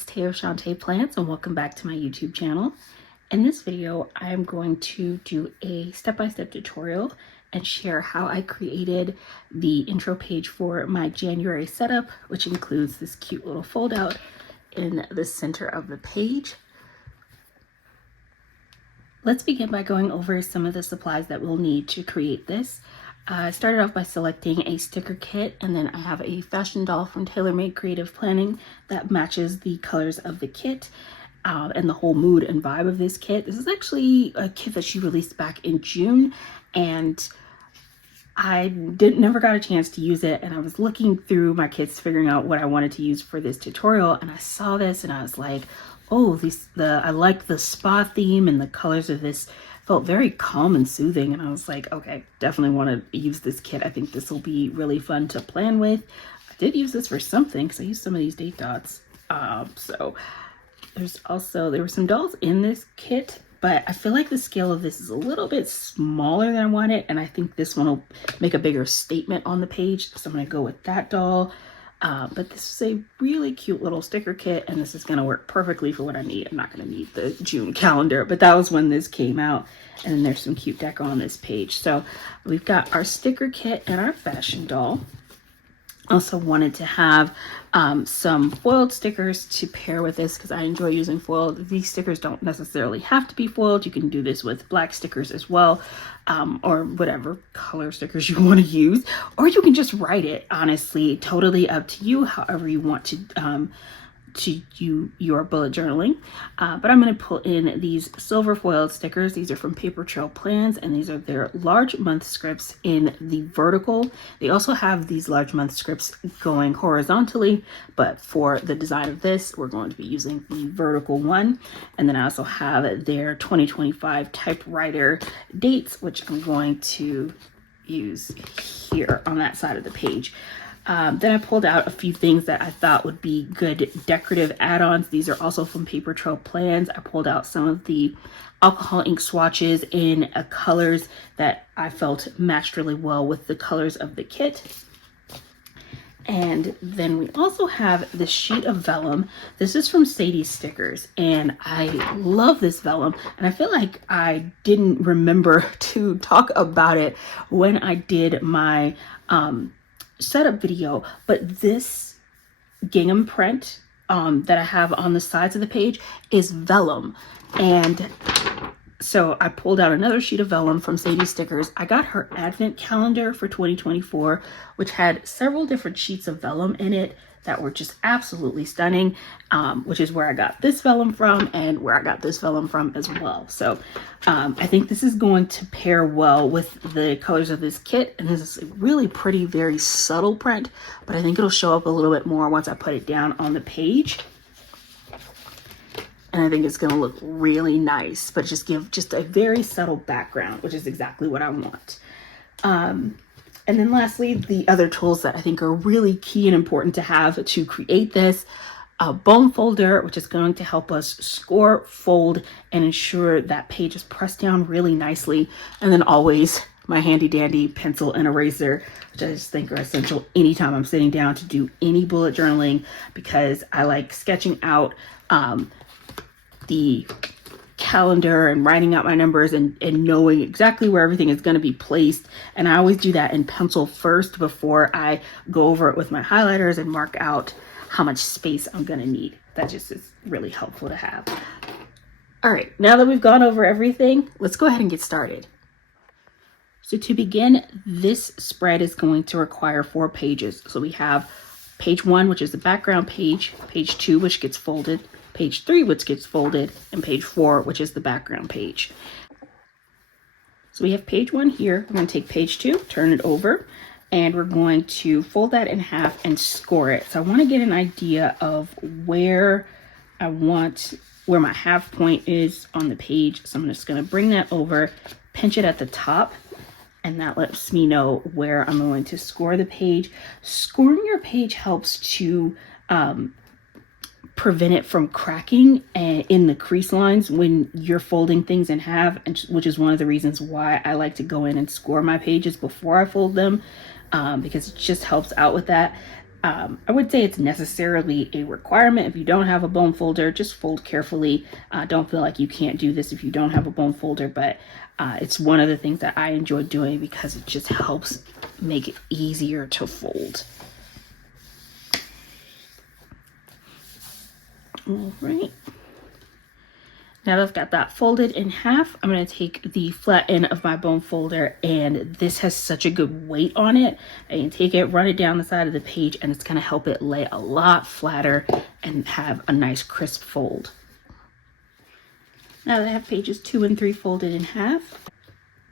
it's Teo Shante Plants and welcome back to my YouTube channel. In this video, I'm going to do a step-by-step tutorial and share how I created the intro page for my January setup, which includes this cute little fold out in the center of the page. Let's begin by going over some of the supplies that we'll need to create this. I started off by selecting a sticker kit, and then I have a fashion doll from TaylorMade Creative Planning that matches the colors of the kit and the whole mood and vibe of this kit. This is actually a kit that she released back in June, and I never got a chance to use it, and I was looking through my kits figuring out what I wanted to use for this tutorial, and I saw this and I was like, oh, I like the spa theme, and the colors of this felt very calm and soothing, and I was like, okay, definitely want to use this kit. I think this will be really fun to plan with. I did use this for something because I used some of these date dots. So there were some dolls in this kit, but I feel like the scale of this is a little bit smaller than I wanted, and I think this one will make a bigger statement on the page, so I'm going to go with that doll. But this is a really cute little sticker kit, and this is going to work perfectly for what I need. I'm not going to need the June calendar, but that was when this came out. And then there's some cute deco on this page. So we've got our sticker kit and our fashion doll. Also wanted to have some foiled stickers to pair with this because I enjoy using foiled. These stickers don't necessarily have to be foiled. You can do this with black stickers as well, or whatever color stickers you want to use, or you can just write it. Honestly, totally up to you, however you want to do your bullet journaling. But I'm going to pull in these silver foiled stickers. These are from Paper Trail Plans, and these are their large month scripts in the vertical. They also have these large month scripts going horizontally, but for the design of this, we're going to be using the vertical one. And then I also have their 2025 typewriter dates, which I'm going to use here on that side of the page. Then I pulled out a few things that I thought would be good decorative add-ons. These are also from Paper Trail Plans. I pulled out some of the alcohol ink swatches in colors that I felt matched really well with the colors of the kit. And then we also have this sheet of vellum. This is from Sadie's Stickers, and I love this vellum, and I feel like I didn't remember to talk about it when I did my setup video, but this gingham print that I have on the sides of the page is vellum. And so I pulled out another sheet of vellum from Sadie's Stickers. I got her advent calendar for 2024, which had several different sheets of vellum in it that were just absolutely stunning, which is where I got this vellum from and where I got this vellum from as well. So I think this is going to pair well with the colors of this kit, and this is a really pretty, very subtle print, but I think it'll show up a little bit more once I put it down on the page. And I think it's going to look really nice, but just give just a very subtle background, which is exactly what I want. And then lastly, the other tools that I think are really key and important to have to create this. A bone folder, which is going to help us score, fold, and ensure that page is pressed down really nicely. And then always my handy dandy pencil and eraser, which I just think are essential anytime I'm sitting down to do any bullet journaling, because I like sketching out the calendar and writing out my numbers and knowing exactly where everything is going to be placed. And I always do that in pencil first before I go over it with my highlighters and mark out how much space I'm going to need. That just is really helpful to have. All right, now that we've gone over everything, let's go ahead and get started. So to begin, this spread is going to require 4 pages. So we have page 1, which is the background page, page 2, which gets folded, page 3, which gets folded, and page 4, which is the background page. So we have page 1 here. We're going to take page 2, turn it over, and we're going to fold that in half and score it. So I want to get an idea of where my half point is on the page. So I'm just going to bring that over, pinch it at the top, and that lets me know where I'm going to score the page. Scoring your page helps to prevent it from cracking in the crease lines when you're folding things in half, which is one of the reasons why I like to go in and score my pages before I fold them, because it just helps out with that. I would say it's necessarily a requirement. If you don't have a bone folder, just fold carefully. Don't feel like you can't do this if you don't have a bone folder, but it's one of the things that I enjoy doing because it just helps make it easier to fold. All right. Now that I've got that folded in half, I'm going to take the flat end of my bone folder, and this has such a good weight on it. I can take it, run it down the side of the page, and it's going to help it lay a lot flatter and have a nice crisp fold. Now that I have pages 2 and 3 folded in half,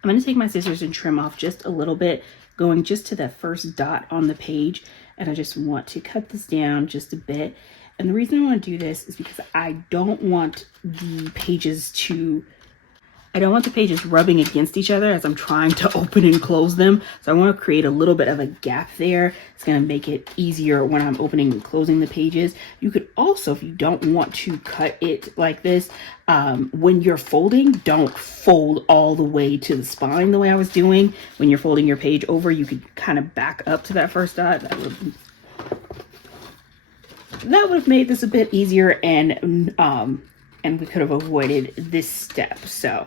I'm going to take my scissors and trim off just a little bit, going just to that first dot on the page, and I just want to cut this down just a bit. And the reason I want to do this is because I don't want the pages rubbing against each other as I'm trying to open and close them. So I want to create a little bit of a gap there. It's going to make it easier when I'm opening and closing the pages. You could also, if you don't want to cut it like this, when you're folding, don't fold all the way to the spine the way I was doing. When you're folding your page over, you could kind of back up to that first dot. That would have made this a bit easier, and we could have avoided this step. So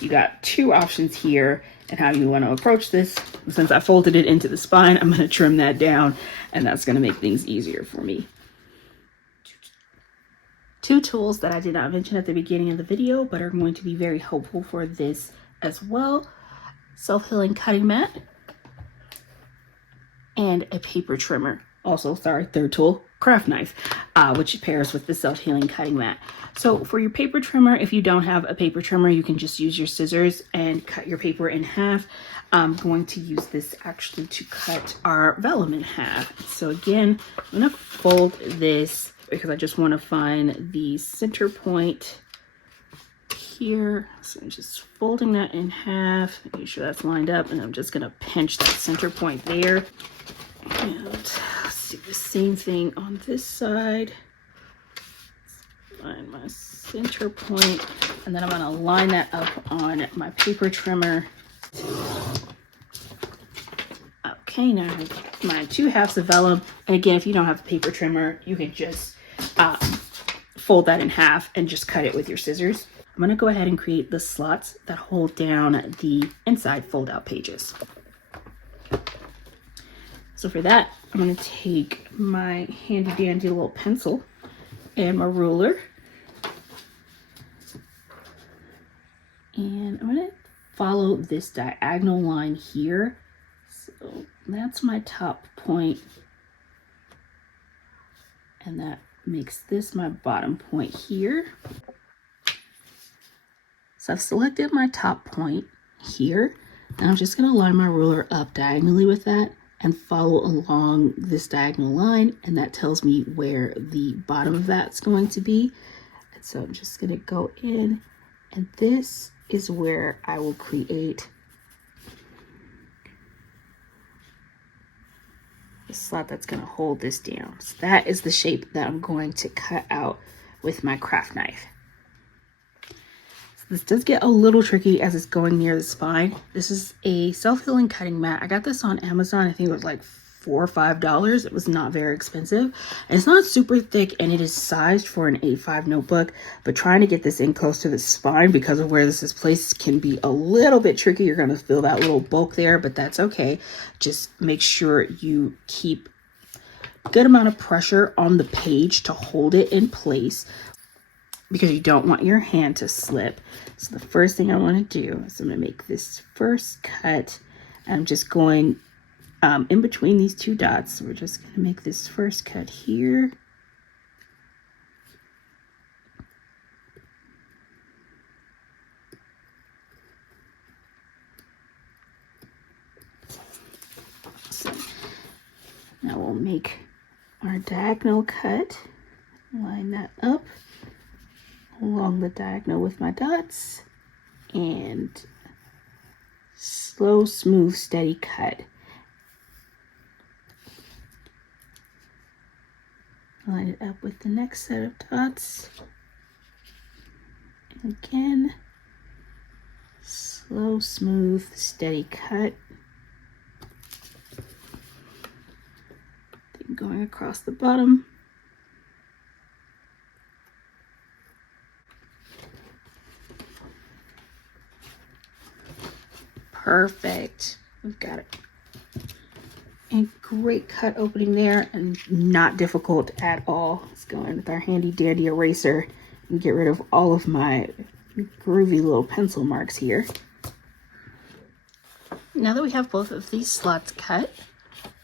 you got 2 options here and how you want to approach this. Since I folded it into the spine, I'm going to trim that down, and that's going to make things easier for me. 2 tools that I did not mention at the beginning of the video, but are going to be very helpful for this as well. Self-healing cutting mat and a paper trimmer. Also, sorry, third tool, craft knife, which pairs with the self-healing cutting mat. So for your paper trimmer, if you don't have a paper trimmer, you can just use your scissors and cut your paper in half. I'm going to use this actually to cut our vellum in half. So again, I'm going to fold this because I just want to find the center point here. So I'm just folding that in half, making sure that's lined up, and I'm just going to pinch that center point there. And let's do the same thing on this side. Find my center point, and then I'm going to line that up on my paper trimmer. Okay, now I have my 2 halves of vellum. And again, if you don't have a paper trimmer, you can just fold that in half and just cut it with your scissors. I'm going to go ahead and create the slots that hold down the inside fold-out pages. So for that, I'm going to take my handy dandy little pencil and my ruler. And I'm going to follow this diagonal line here. So that's my top point. And that makes this my bottom point here. So I've selected my top point here. And I'm just going to line my ruler up diagonally with that and follow along this diagonal line, and that tells me where the bottom of that's going to be. And so I'm just going to go in, and this is where I will create a slot that's going to hold this down. So that is the shape that I'm going to cut out with my craft knife. This does get a little tricky as it's going near the spine. This is a self-healing cutting mat. I got this on Amazon. I think it was like $4 or $5. It was not very expensive. And it's not super thick, and it is sized for an A5 notebook. But trying to get this in close to the spine because of where this is placed can be a little bit tricky. You're going to feel that little bulk there, but that's okay. Just make sure you keep a good amount of pressure on the page to hold it in place, because you don't want your hand to slip. So the first thing I want to do is I'm going to make this first cut. I'm just going in between these 2 dots. So we're just going to make this first cut here. So now we'll make our diagonal cut. Line that up along the diagonal with my dots, and slow, smooth, steady cut. Line it up with the next set of dots. And again, slow, smooth, steady cut. The Going across the bottom. Perfect. We've got it. A great cut opening there and not difficult at all. Let's go in with our handy dandy eraser and get rid of all of my groovy little pencil marks here. Now that we have both of these slots cut,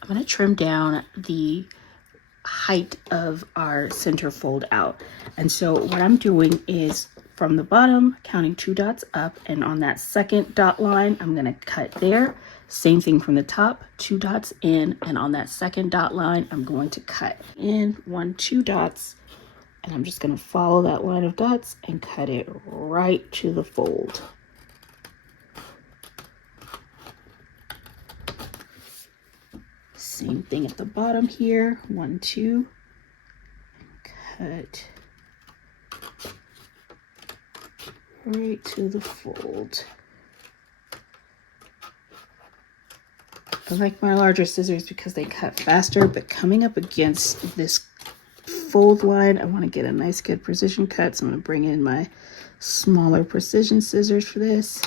I'm going to trim down the height of our center fold out. And so what I'm doing is from the bottom, counting 2 dots up, and on that second dot line, I'm going to cut there. Same thing from the top, 2 dots in, and on that second dot line, I'm going to cut in 1, 2 dots, and I'm just going to follow that line of dots and cut it right to the fold. Same thing at the bottom here, 1, 2, cut right to the fold. I like my larger scissors because they cut faster, but coming up against this fold line, I want to get a nice good precision cut, so I'm going to bring in my smaller precision scissors for this.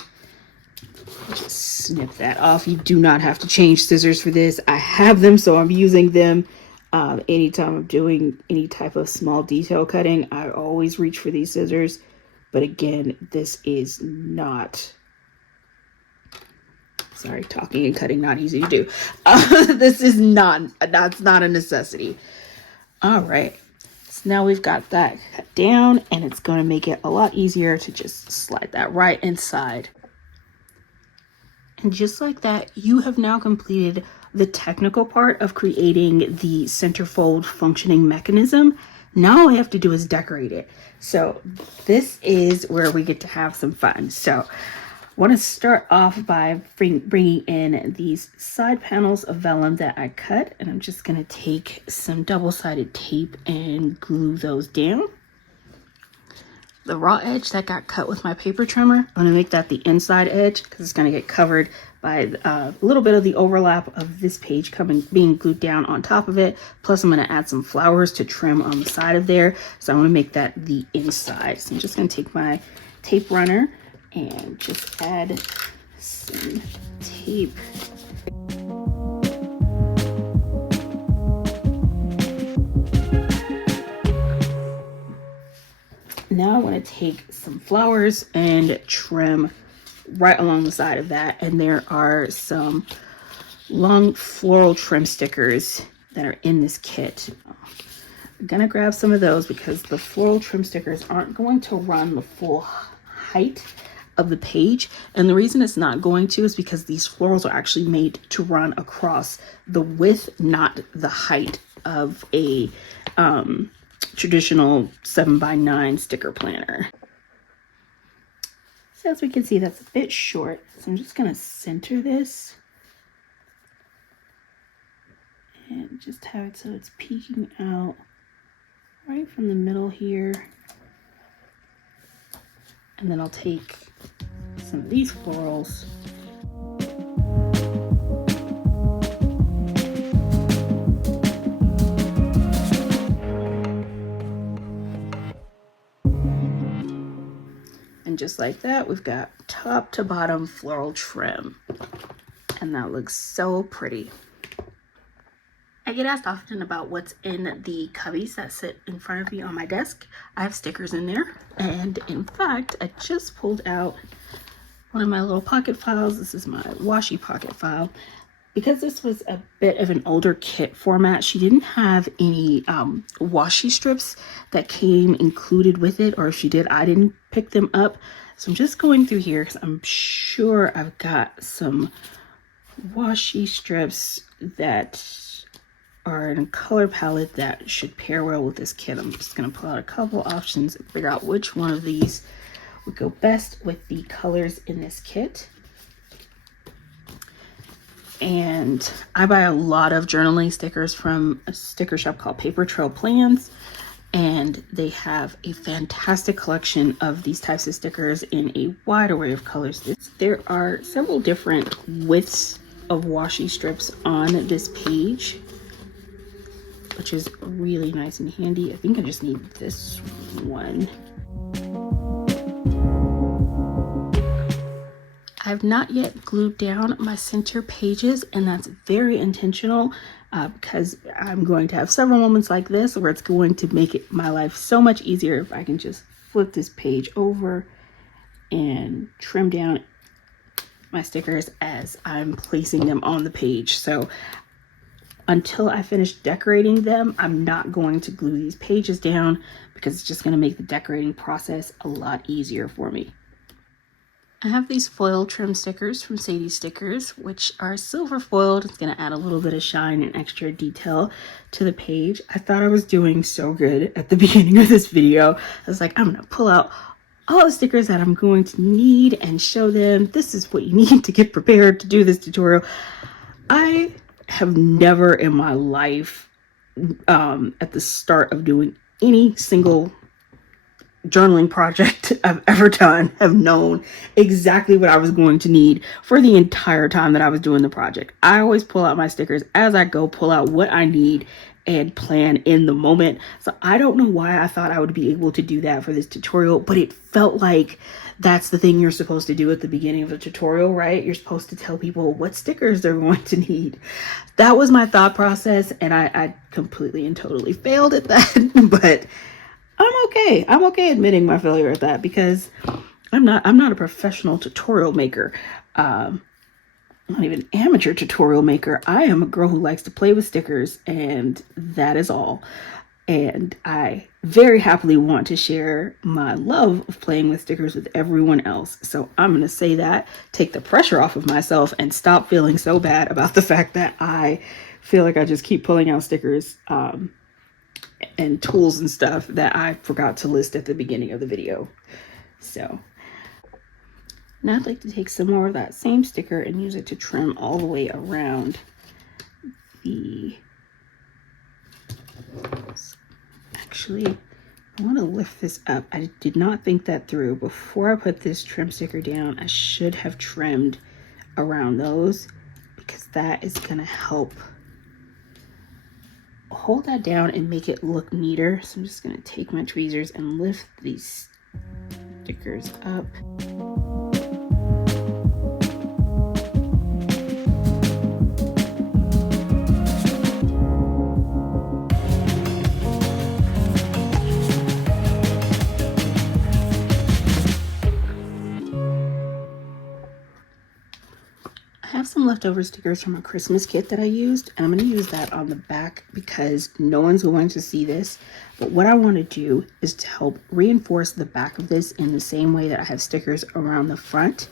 Just snip that off. You do not have to change scissors for this. I have them, so I'm using them. Anytime I'm doing any type of small detail cutting, I always reach for these scissors. But again, this is not, sorry, talking and cutting, not easy to do. This is that's not a necessity. All right, so now we've got that cut down, and it's going to make it a lot easier to just slide that right inside. And just like that, you have now completed the technical part of creating the centerfold functioning mechanism. Now all I have to do is decorate it. So this is where we get to have some fun. So I want to start off by bringing in these side panels of vellum that I cut, and I'm just going to take some double-sided tape and glue those down. The raw edge that got cut with my paper trimmer, I'm going to make that the inside edge because it's going to get covered by a little bit of the overlap of this page being glued down on top of it. Plus I'm going to add some flowers to trim on the side of there. So I want to make that the inside. So I'm just going to take my tape runner and just add some tape. Now I want to take some flowers and trim right along the side of that. And there are some long floral trim stickers that are in this kit. I'm going to grab some of those because the floral trim stickers aren't going to run the full height of the page. And the reason it's not going to is because these florals are actually made to run across the width, not the height of a traditional 7x9 sticker planner. So as we can see, that's a bit short. So I'm just going to center this and just have it so it's peeking out right from the middle here. And then I'll take some of these florals and just like that, we've got top to bottom floral trim, and that looks so pretty. I get asked often about what's in the cubbies that sit in front of me on my desk. I have stickers in there, and in fact, I just pulled out one of my little pocket files. This is my washi pocket file. Because this was a bit of an older kit format, she didn't have any washi strips that came included with it, or if she did, I didn't pick them up. So I'm just going through here because I'm sure I've got some washi strips that are in a color palette that should pair well with this kit. I'm just going to pull out a couple options and figure out which one of these would go best with the colors in this kit. And I buy a lot of journaling stickers from a sticker shop called Paper Trail Plans, and they have a fantastic collection of these types of stickers in a wide array of colors. There are several different widths of washi strips on this page. which is really nice and handy. I think I just need this one. I've not yet glued down my center pages, and that's very intentional because I'm going to have several moments like this where it's going to make my life so much easier if I can just flip this page over and trim down my stickers as I'm placing them on the page. So until I finish decorating them, I'm not going to glue these pages down because it's just going to make the decorating process a lot easier for me. I have these foil trim stickers from Sadie Stickers, which are silver foiled. It's going to add a little bit of shine and extra detail to the page. I thought I was doing so good at the beginning of this video. I was like, I'm going to pull out all the stickers that I'm going to need and show them. This is what you need to get prepared to do this tutorial. I have never in my life, at the start of doing any single journaling project I've ever done, have known exactly what I was going to need for the entire time that I was doing the project. I always pull out my stickers as I go, pull out what I need and plan in the moment. So I don't know why I thought I would be able to do that for this tutorial, but it felt like that's the thing you're supposed to do at the beginning of a tutorial, right? You're supposed to tell people what stickers they're going to need. That was my thought process, and I completely and totally failed at that, but I'm okay. I'm okay admitting my failure at that because I'm not a professional tutorial maker. I'm not even an amateur tutorial maker. I am a girl who likes to play with stickers, and that is all. And I very happily want to share my love of playing with stickers with everyone else. So I'm going to say that, take the pressure off of myself, and stop feeling so bad about the fact that I feel like I just keep pulling out stickers and tools and stuff that I forgot to list at the beginning of the video. So now I'd like to take some more of that same sticker and use it to trim all the way around the... Actually, I want to lift this up. I did not think that through. Before I put this trim sticker down, I should have trimmed around those because that is going to help hold that down and make it look neater. So I'm just going to take my tweezers and lift these stickers up. I have some leftover stickers from a Christmas kit that I used, and I'm going to use that on the back because no one's going to see this. But what I want to do is to help reinforce the back of this in the same way that I have stickers around the front.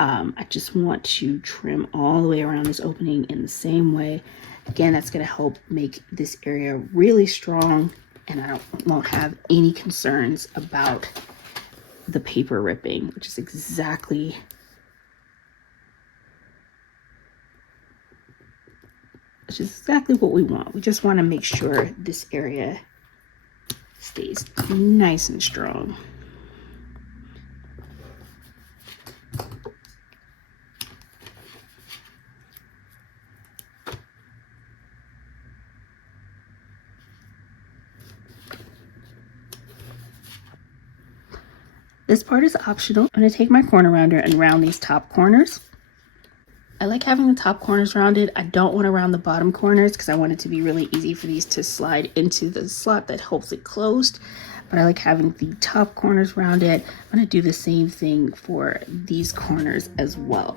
I just want to trim all the way around this opening in the same way. Again, that's going to help make this area really strong, and I won't have any concerns about the paper ripping, which is exactly what we want. We just want to make sure this area stays nice and strong. This part is optional. I'm going to take my corner rounder and round these top corners. I like having the top corners rounded. I don't want to round the bottom corners because I want it to be really easy for these to slide into the slot that holds it closed. But I like having the top corners rounded. I'm going to do the same thing for these corners as well.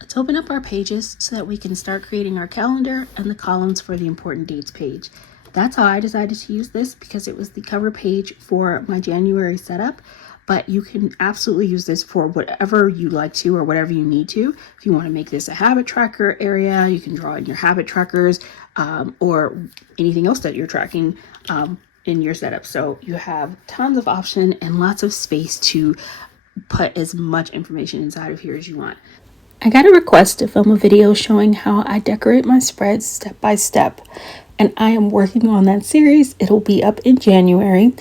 Let's open up our pages so that we can start creating our calendar and the columns for the important dates page. That's how I decided to use this because it was the cover page for my January setup. But you can absolutely use this for whatever you like to or whatever you need to. If you want to make this a habit tracker area, you can draw in your habit trackers or anything else that you're tracking in your setup. So you have tons of option and lots of space to put as much information inside of here as you want. I got a request to film a video showing how I decorate my spreads step by step, and I am working on that series. It'll be up in January.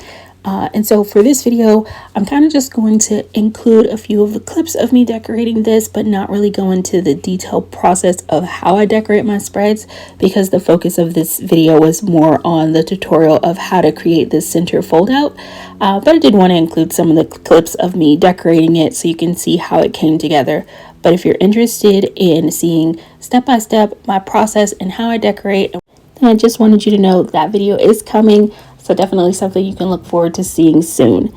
And so for this video, I'm kind of just going to include a few of the clips of me decorating this, but not really go into the detailed process of how I decorate my spreads, because the focus of this video was more on the tutorial of how to create this center fold out. But I did want to include some of the clips of me decorating it so you can see how it came together. But if you're interested in seeing step by step my process and how I decorate, then I just wanted you to know that video is coming. So definitely something you can look forward to seeing soon.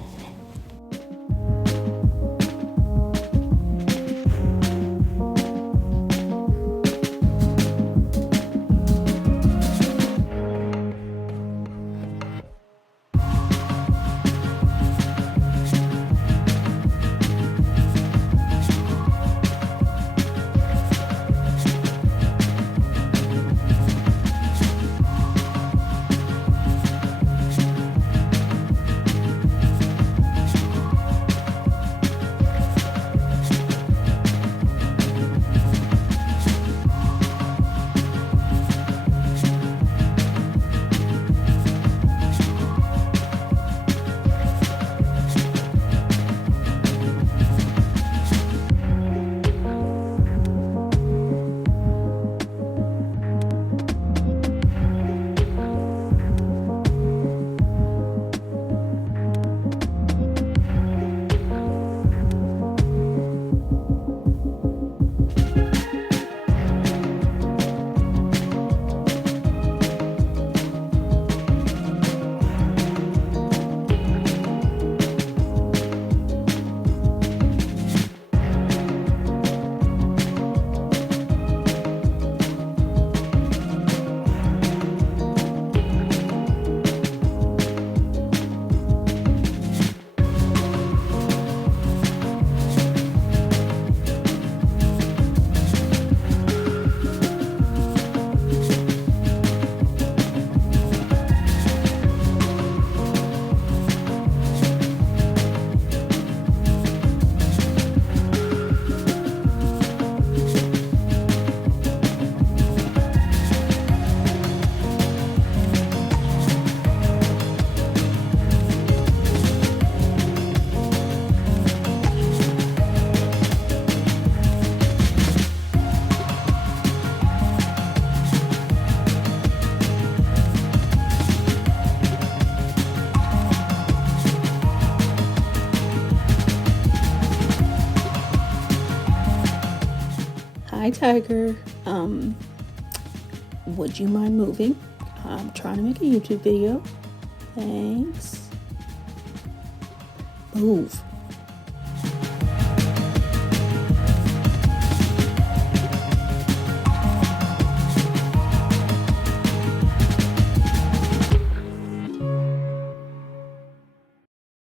Hi Tiger, would you mind moving? I'm trying to make a YouTube video. Thanks. Move.